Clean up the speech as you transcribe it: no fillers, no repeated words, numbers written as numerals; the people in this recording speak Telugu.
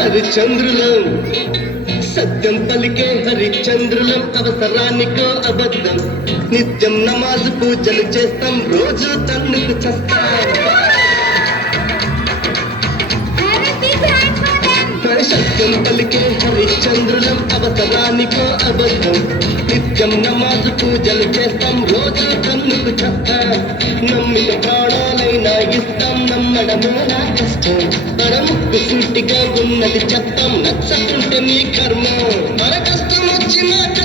హరిచంద్రులం సత్యం పలికే హరిచంద్రులం అవసరానికో అబద్ధం నిత్యం నమాజు పూజలు చేస్తాం రోజు తన్నుకు చస్తాం సత్యం పలికే హరిచంద్రులం అవసరానికో అబద్ధం నిత్యం నమాజు పూజలు చేస్తాం రోజు తన్నుకు చస్తాం నమ్మిన ప్రాణాలైనా ఇస్తాం నమ్మడమే నా కష్టం పరముక్కు సూటిగా ఉన్నది చెప్తాం నచ్చకుంటే నీ కర్మ మన కష్టం వచ్చి మాట